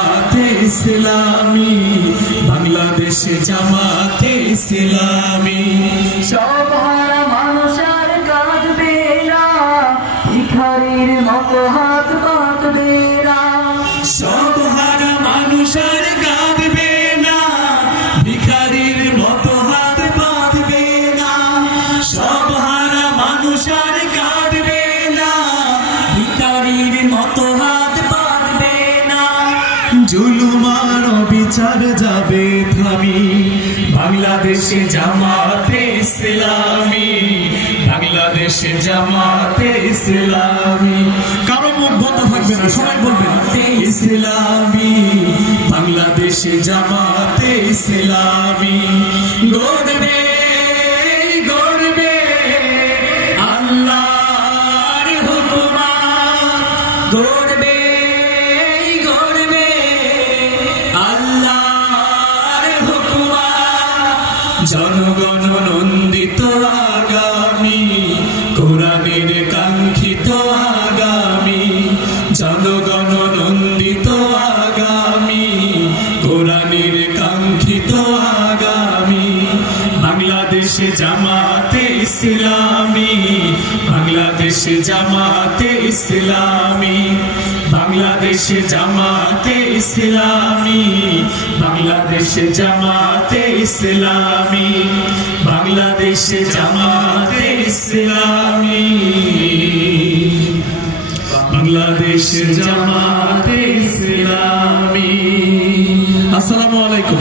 জামাতে ইসলামী, বাংলাদেশে জামাতে ইসলামী। সব হারা মানুষ আর কাঁদবে না, ভিখারির মতো হাত পাতবে না। সব হারা মানুষ আর কাঁদবে না, ভিখারির মতো হাত পাতবে না। সব হারা মানুষ আর কাঁদবে না, ভিখারির মতো হাত পাতবে না। জুলুম আর অবিচার যাবে থামি, বাংলাদেশে জামাতে ইসলামী, বাংলাদেশে জামাতে ইসলামী। কারো মুখ বন্ধ থাকবে না, সবাই বলবেন ইসলামী, বাংলাদেশে জামাতে ইসলামী। গড়বে গড়বে আল্লাহর হুকুমত, গড়বে গড়বে আল্লাহর হুকুমত। জনগণ নন্দিত আগামী, কোরআনের কাঙ্ক্ষিত আগামী। জনগণ নন্দিত আগামী, কোরআনের কাঙ্ক্ষিত আগামী। বাংলাদেশে জামাতে ইসলামী, বাংলাদেশে জামাতে ইসলামী, বাংলাদেশে জামাতে ইসলামী, বাংলাদেশে জামাতে ইসলামী, বাংলাদেশে জামাতে ইসলামী, বাংলাদেশে জামাতে ইসলামী। আসসালামু আলাইকুম।